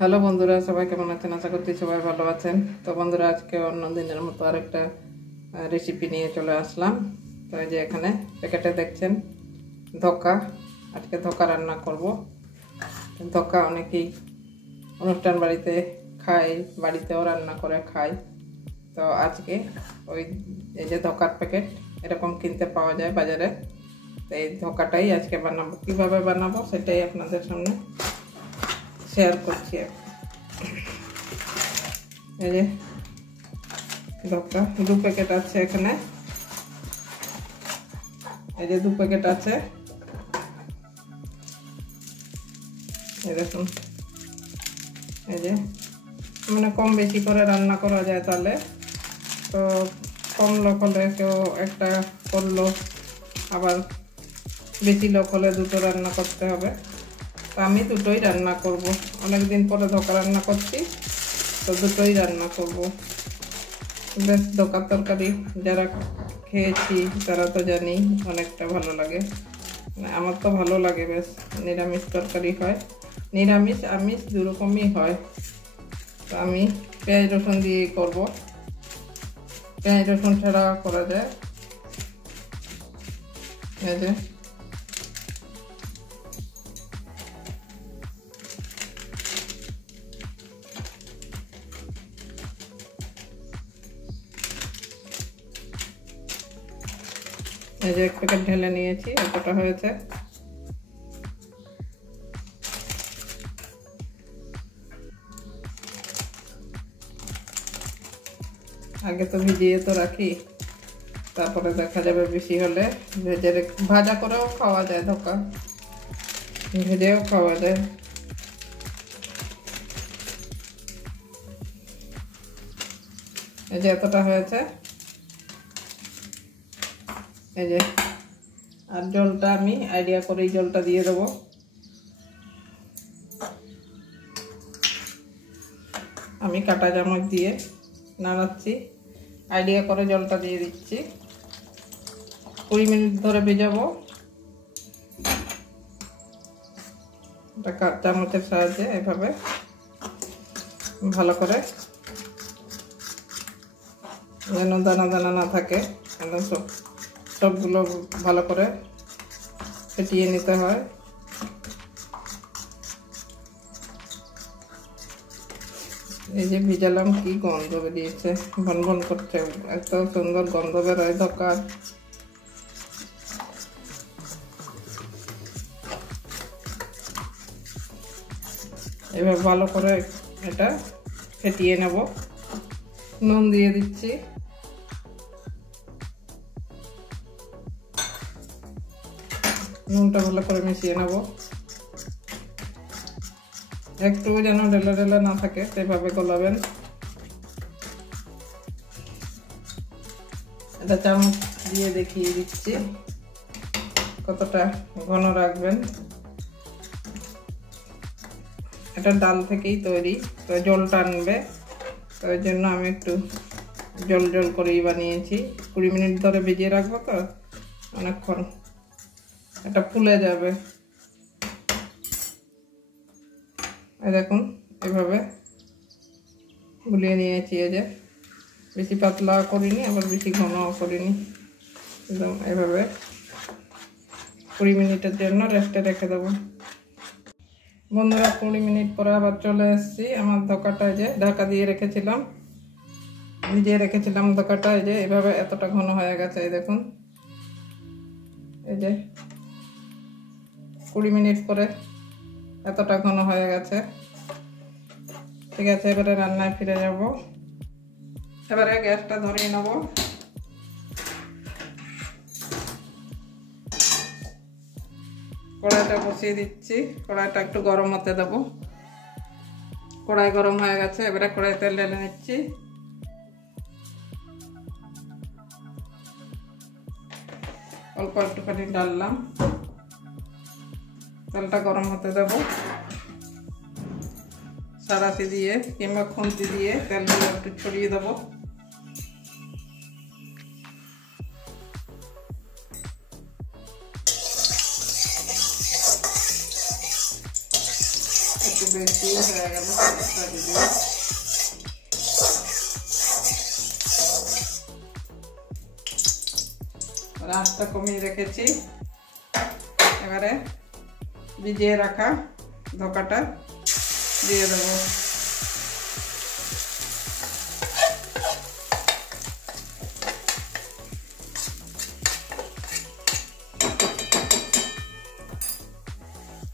Hello বন্ধুরা, সবাই কেমন আছেন? আশা করছি সবাই ভালো আছেন। তো বন্ধুরা, আজকে অন্য দিনের মতো আরেকটা রেসিপি নিয়ে চলে আসলাম। তো এই যে এখানে প্যাকেটে দেখছেন ধোকা। আজকে ধোকা রান্না করব। ধোকা অনেকেই অনুষ্ঠান বাড়িতে খায়, বাড়িতেও রান্না করে খায়। তো আজকে ওই এই যে ধোকার প্যাকেট এরকম কিনতে পাওয়া যায় বাজারে। তো এই ধোকাটাই আজকে বানাবো। কীভাবে বানাবো সেটাই আপনাদের সামনে শেয়ার করছি। এই যে ধোকা 2 প্যাকেট আছে এখানে। এই যে 2 প্যাকেট আছে, এই দেখুন। এই যে মানে কম বেশি করে রান্না করা যায়, তাহলে তো কম লোক হলে কেউ একটা করলো, আবার বেশি লোক হলে দুটো রান্না করতে হবে। তো আমি দুটোই রান্না করব। অনেকদিন পরে ধোকা রান্না করছি, তো দুটোই রান্না করব। বেশ ধোকার তরকারি যারা খেয়েছি তারা তো জানি অনেকটা ভালো লাগে। আমার তো ভালো লাগে। বেশ নিরামিষ তরকারি হয়, নিরামিষ আমিষ দুরকমই হয়। তো আমি পেঁয়াজ রসুন দিয়েই করব। পেঁয়াজ রসুন ছাড়া করা যায়। এই যে এই যে 1 প্যাকেট ঢেলে নিয়েছি, এতটা হয়েছে। আগে তো ভিজিয়ে তো রাখি, তারপরে দেখা যাবে বেশি হলে ভেজে ভাজা করেও খাওয়া যায় ধোকা, ভেজেও খাওয়া যায়। এই যে এতটা হয়েছে। এই যে আর জলটা আমি আইডিয়া করেই জলটা দিয়ে দেবো। আমি কাঁটা চামচ দিয়ে নাড়াচ্ছি, আইডিয়া করে জলটা দিয়ে দিচ্ছি। 20 মিনিট ধরে ভেজাবো। চামচের সাহায্যে এভাবে ভালো করে, যেন দানা দানা না থাকে, সবগুলো ভালো করে ফেটিয়ে নিতে হয়। এই যে ভিজালাম, কি গন্ধ বেরিয়েছে, ভন ভন করছে, এত সুন্দর গন্ধ বেরোয় ধোকার। এবার ভালো করে এটা ফেটিয়ে নেব। নুন দিয়ে দিচ্ছি। নুনটা ভালো করে মিশিয়ে নেব, একটু যেন ঢেলে ঢেলে না থাকে সেভাবে গলাবেন। এটা চামচ দিয়ে দেখিয়ে দিচ্ছি কতটা ঘন রাখবেন। এটা ডাল থেকেই তৈরি, তো জল টানবে, তো ওই জন্য আমি একটু জল জল করেই বানিয়েছি। 20 মিনিট ধরে ভিজিয়ে রাখবো, তো অনেকক্ষণ এটা ফুলে যাবে। এই দেখুন এভাবে গুলিয়ে নিয়েছি। এই যে বেশি পাতলা করিনি, আবার বেশি ঘনও করিনি, একদম এভাবে 20 মিনিটের জন্য রেস্টে রেখে দেবো। বন্ধুরা, 20 মিনিট পরে আবার চলে এসেছি। আমার ধোকাটা যে ঢাকা দিয়ে রেখেছিলাম, ভিজিয়ে রেখেছিলাম ধোকাটা, এই যে এভাবে এতটা ঘন হয়ে গেছে। এই দেখুন, এই যে 20 মিনিট পরে এতটা ঘন হয়ে গেছে। ঠিক আছে, এবারে রান্নায় ফিরে যাব। এবারে গ্যাসটা ধরিয়ে নেব। কড়াইটা বসিয়ে দিচ্ছি, কড়াইটা একটু গরম হতে দেবো। কড়াই গরম হয়ে গেছে, এবারে কড়াই তেল ঢেলে নিচ্ছি। অল্প একটুখানি ডাললাম, তেলটা গরম হতে দেবো। সারাশি দিয়ে কিংবা খুন্তি দিয়ে তেলগুলো একটু ছড়িয়ে দেবো। একটু বেশি হয়ে হয়ে গেল। আঁচটা কমিয়ে রেখেছি। এবারে ভিজিয়ে রাখা ধোকাটা দিয়ে দেবো।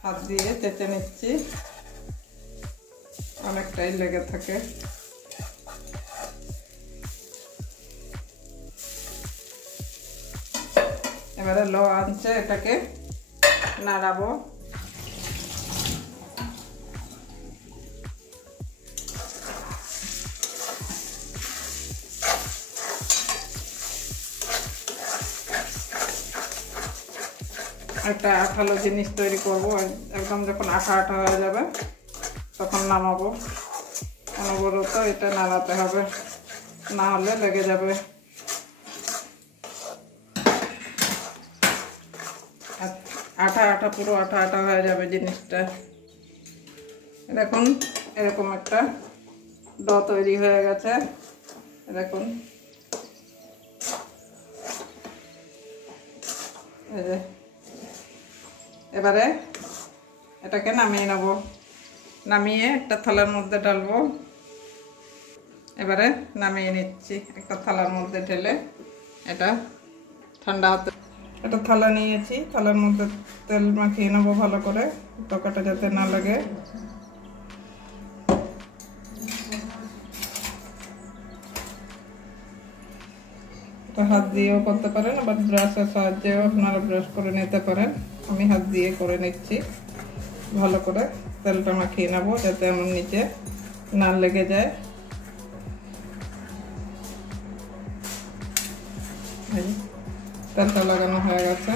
হাত দিয়ে চেঁচে নিচ্ছি, অনেকটাই লেগে থাকে। এবারে লো আঁচে এটাকে নাড়াবো। একটা আঠালো জিনিস তৈরি করব, একদম যখন আঠা আঠা হয়ে যাবে তখন নামাবো। অনবরত এটা নাড়াতে হবে, না হলে লেগে যাবে। আঠা আঠা, পুরো আঠা আঠা হয়ে যাবে জিনিসটা। দেখুন এরকম একটা ডো তৈরি হয়ে গেছে। দেখুন এই যে, এবারে এটাকে নামিয়ে নেব। নামিয়ে একটা থালার মধ্যে ঢালবো। এবারে নামিয়ে নিচ্ছি একটা থালার মধ্যে ঢেলে। এটা ঠান্ডা হতে, একটা থালা নিয়েছি, থালার মধ্যে তেল মাখিয়ে নেবো ভালো করে, তকাটা যাতে না লাগে। হাত দিয়েও করতে পারেন, আবার ব্রাশের সাহায্যেও আপনারা ব্রাশ করে নিতে পারেন। আমি হাত দিয়ে করে নিচ্ছি। ভালো করে তেলটা মাখিয়ে নেব যাতে আমার নিচে না লেগে যায়। তেলটা লাগানো হয়ে গেছে।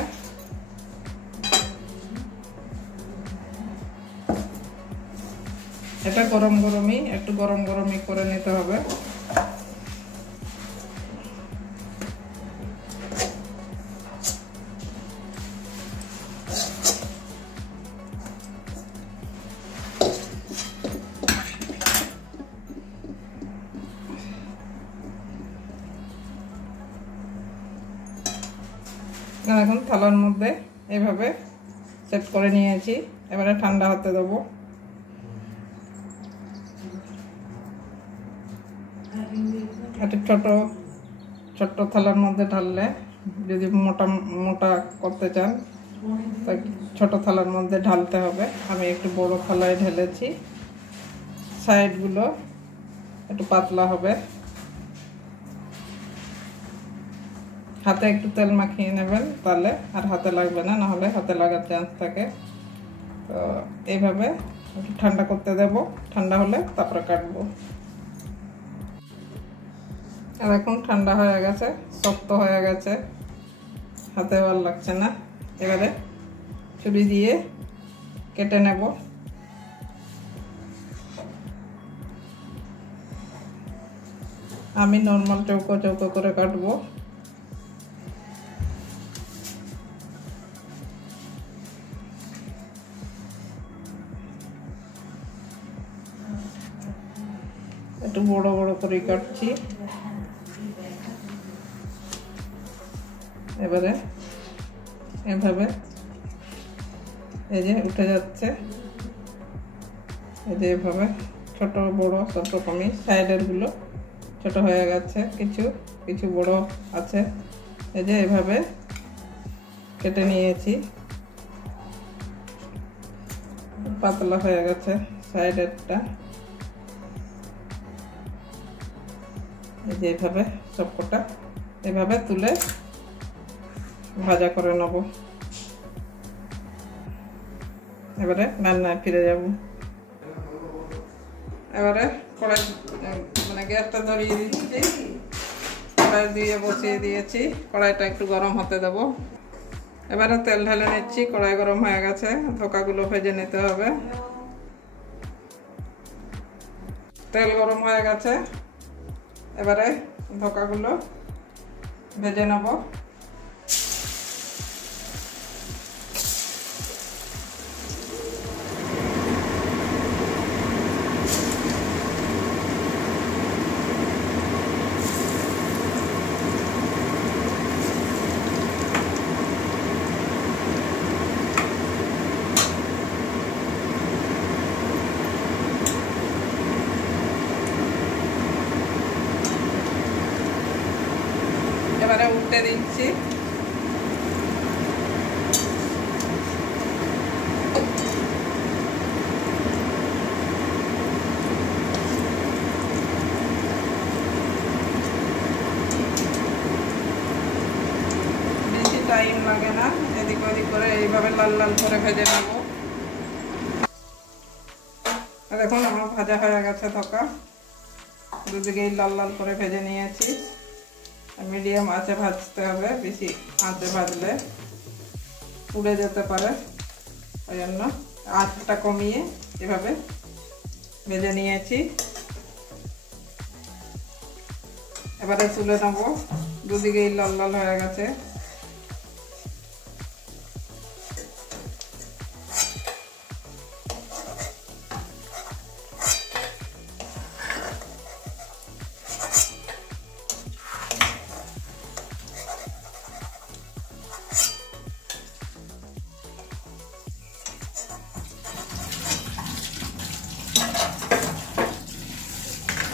এটা গরম গরমই, একটু গরম গরমই করে নিতে হবে। এখন থালার মধ্যে এইভাবে সেট করে নিয়েছি। এবারে ঠান্ডা হতে দেবো। একটা ছোট্ট থালার মধ্যে ঢাললে, যদি মোটা মোটা করতে চান তাই ছোট থালার মধ্যে ঢালতে হবে। আমি একটু বড় থালায় ঢেলেছি। সাইডগুলো একটু পাতলা হবে। হাতে একটু তেল মাখিয়ে নেবেন, তাহলে আর হাতে লাগবে না, নাহলে হাতে লাগার চান্স থাকে। তো এইভাবে একটু ঠান্ডা করতে দেব। ঠান্ডা হলে তারপরে কাটবো। আর এখন ঠান্ডা হয়ে গেছে, শক্ত হয়ে গেছে, হাতে ভালো লাগছে না। এবারে ছুরি দিয়ে কেটে নেব। আমি নর্মাল চৌকো চৌকো করে কাটবো। একটু বড় বড় করে কাটছি। এবারে এভাবে এই যে উঠে যাচ্ছে, এই যে এভাবে ছোট বড় সব রকমই। সাইডের গুলো ছোট হয়ে গেছে, কিছু কিছু বড় আছে। এই যে এভাবে কেটে নিয়েছি। পাতলা হয়ে গেছে সাইডেরটা। এই যে এভাবে সবকটা এভাবে তুলে ভাজা করে নেব। এবারে রান্নায় ফিরে যাব। এবারে কড়াই মানে গ্যাসটা ধরিয়ে দিচ্ছি, কড়াই দিয়ে বসিয়ে দিয়েছি। কড়াইটা একটু গরম হতে দেব। এবারে তেল ঢেলে নিচ্ছি। কড়াই গরম হয়ে গেছে, ধোকাগুলো ভেজে নিতে হবে। তেল গরম হয়ে গেছে, এবারে ধোকাগুলো ভেজে নেব। লাল লাল করে ভেজে নেব। দেখুন আমার ভাজা হয়ে গেছে ধোকা, দুদিকেই লাল লাল করে ভেজে নিয়েছি। মিডিয়াম আঁচে ভাজতে হবে, বেশি আঁচে ভাজলে পুড়ে যেতে পারে, ওই জন্য আঁচটা কমিয়ে এভাবে ভেজে নিয়েছি। এবারে তুলে নেব, দুদিকেই লাল লাল হয়ে গেছে।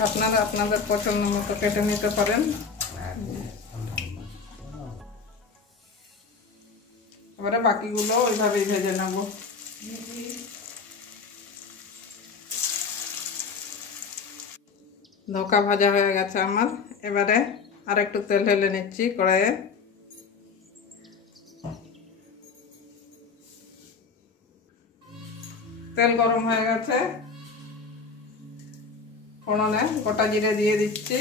আপনারা আপনাদের পছন্দ মতো কেটে নিতে পারেন। এবারে বাকিগুলো ওইভাবেই ভেজে নেব। ধোকা ভাজা হয়ে গেছে আমার। এবারে আর একটু তেল ঢেলে নিচ্ছি কড়াইয়ে। তেল গরম হয়ে গেছে, ফোড়নে গোটা জিরে দিয়ে দিচ্ছি।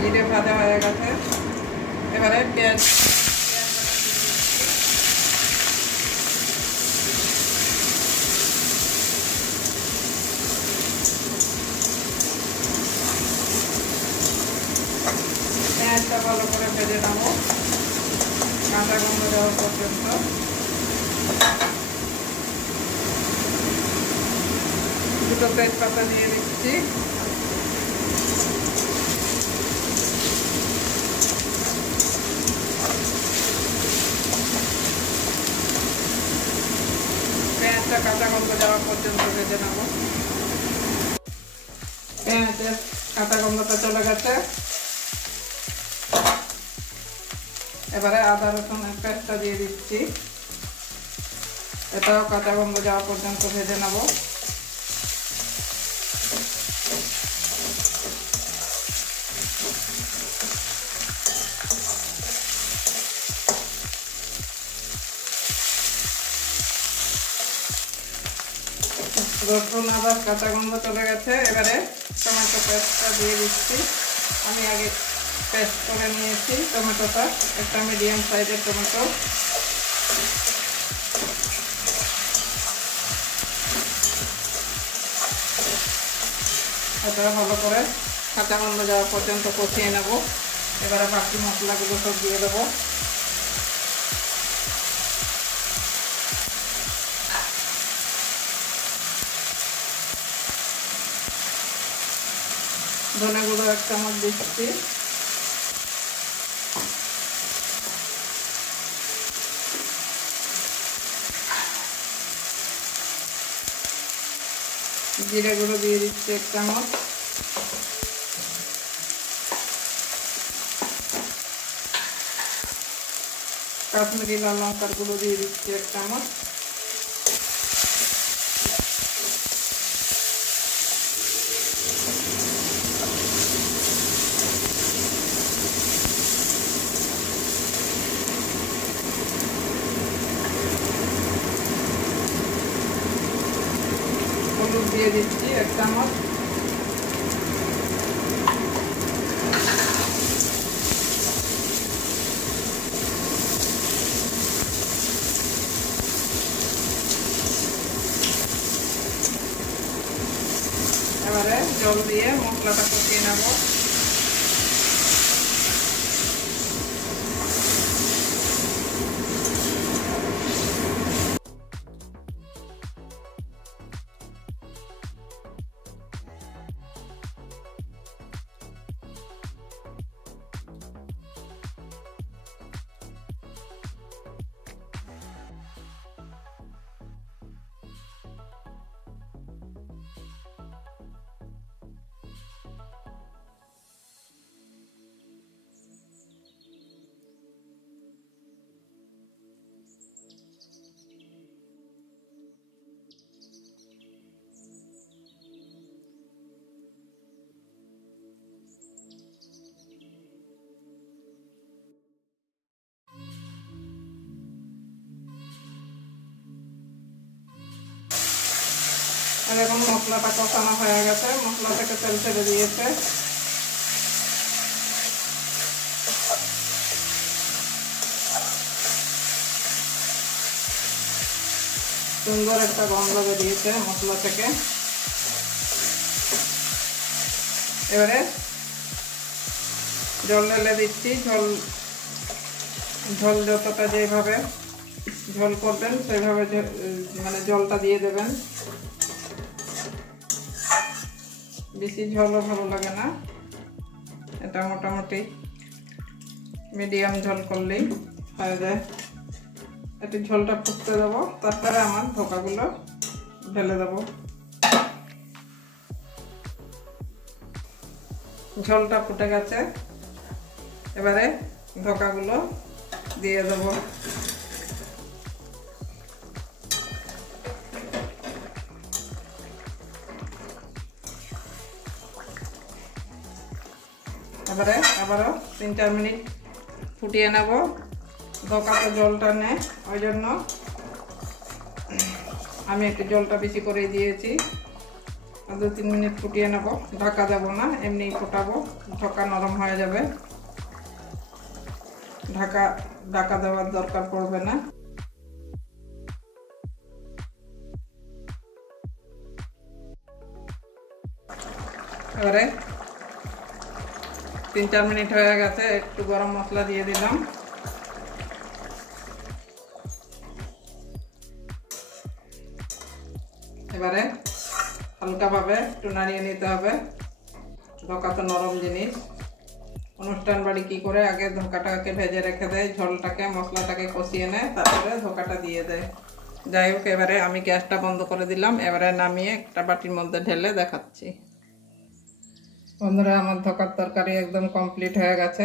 জিরে ভাজা হয়ে গেছে, এবারে পেঁয়াজ পেঁয়াজটা ভালো করে ভেজে নেব, কাঁচা গন্ধ যাওয়া পর্যন্ত। দুটো তেজপাতা দিয়ে দিচ্ছি। পেঁয়াজটা কাঁচা গন্ধ যাওয়া পর্যন্ত ভেজে নেব। পেঁয়াজের কাঁচা গন্ধটা চলে গেছে, এবারে আদা রসুনের পেস্টটা দিয়ে দিচ্ছি। এটাও কাঁচা গন্ধ যাওয়া পর্যন্ত ভেজে নেব। রসুন আদার কাঁচা গন্ধ চলে গেছে, এবারে টমেটো পেস্টটা দিয়ে দিচ্ছি। আমি আগে পেস্ট করে নিয়েছি টমেটোটা, একটা মিডিয়াম সাইজের টমেটো। এটা ভালো করে কাঁচা গন্ধ যাওয়া পর্যন্ত কষিয়ে নেব। এবারে বাকি মশলাগুলো সব দিয়ে দেবো। ধনে গুঁড়ো 1 চামচ দিচ্ছি, জিরে গুঁড়ো দিয়ে দিচ্ছি 1 চামচ, কাশ্মীরি লাল লঙ্কার গুঁড়ো দিয়ে দিচ্ছি 1 চামচ, হলুদ দিয়ে দিচ্ছি 1 চামচ, এবারে জল দিয়ে মশলাটা কষিয়ে নেব। এখন মশলাটা কষানো হয়ে গেছে, মশলা থেকে তেল ছেড়ে দিয়েছে। সুন্দর একটা গন্ধ বেরিয়েছে মশলা থেকে। এবারে জল ঢেলে দিচ্ছি। ঝোল যতটা যেভাবে ঝোল করবেন সেইভাবে মানে জলটা দিয়ে দেবেন। বেশি ঝোলও ভালো লাগে না, এটা মোটামুটি মিডিয়াম ঝোল করলেই হয়ে যায়। একটু ঝোলটা ফুটতে দেবো, তারপরে আমার ধোকাগুলো ঢেলে দেবো। ঝোলটা ফুটে গেছে, এবারে ধোকাগুলো দিয়ে দেবো। এবারে আবারও 3-4 মিনিট ফুটিয়ে নেব। ধোকাতে জলটা নেয়, ওই জন্য আমি একটু জলটা বেশি করে দিয়েছি। 2-3 মিনিট ফুটিয়ে নেব, ঢাকা দেবো না, এমনি ফোটাবো, ধোকা নরম হয়ে যাবে। ঢাকা দেওয়ার দরকার পড়বে না। এবারে 3-4 মিনিট হয়ে গেছে, একটু গরম মশলা দিয়ে দিলাম। এবারে হালকাভাবে একটু নাড়িয়ে নিতে হবে। ধোকা তো নরম জিনিস। অনুষ্ঠান বাড়ি কি করে আগে ধোকাটাকে ভেজে রেখে দেয়, ঝোলটাকে মশলাটাকে কষিয়ে নেয়, তারপরে ধোকাটা দিয়ে দেয়। যাই হোক, এবারে আমি গ্যাসটা বন্ধ করে দিলাম। এবারে নামিয়ে একটা বাটির মধ্যে ঢেলে দেখাচ্ছি। বন্ধুরা, আমার ধোকার তরকারি একদম কমপ্লিট হয়ে গেছে।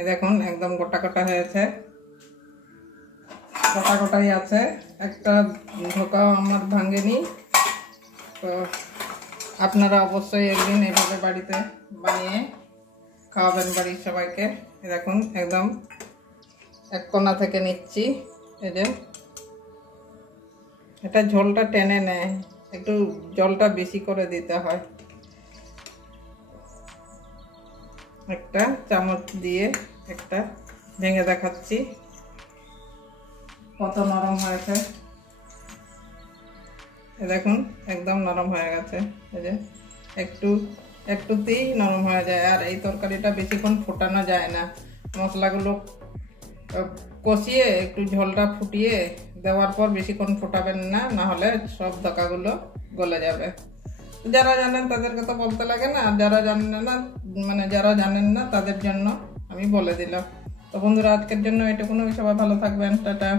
এ দেখুন, একদম গোটা গোটা হয়েছে, গোটা গোটাই আছে, একটা ধোকাও আমার ভাঙেনি। তো আপনারা অবশ্যই একদিন এভাবে বাড়িতে বানিয়ে খাওয়াবেন বাড়ির সবাইকে। দেখুন, একদম এক কোণা থেকে নিচ্ছি। এই যে এটা ঝোলটা টেনে নেয়, একটু জলটা বেশি করে দিতে হয়। একটা চামচ দিয়ে একটা ভেঙে দেখাচ্ছি কত নরম হয়েছে। দেখুন, একদম নরম হয়ে গেছে। এই যে একটুতেই নরম হয়ে যায়। আর এই তরকারিটা বেশিক্ষণ ফোটানো যায় না। মশলাগুলো কষিয়ে একটু ঝোলটা ফুটিয়ে দেওয়ার পর বেশিক্ষণ ফোটাবেন না, না হলে সব ধোকাগুলো গলে যাবে। যারা জানেন তাদেরকে তো বলতে লাগে না, আর যারা জানেন না তাদের জন্য আমি বলে দিলাম। তো বন্ধুরা, আজকের জন্য এটুকুনই। সবাই ভালো থাকবেন, টাটা।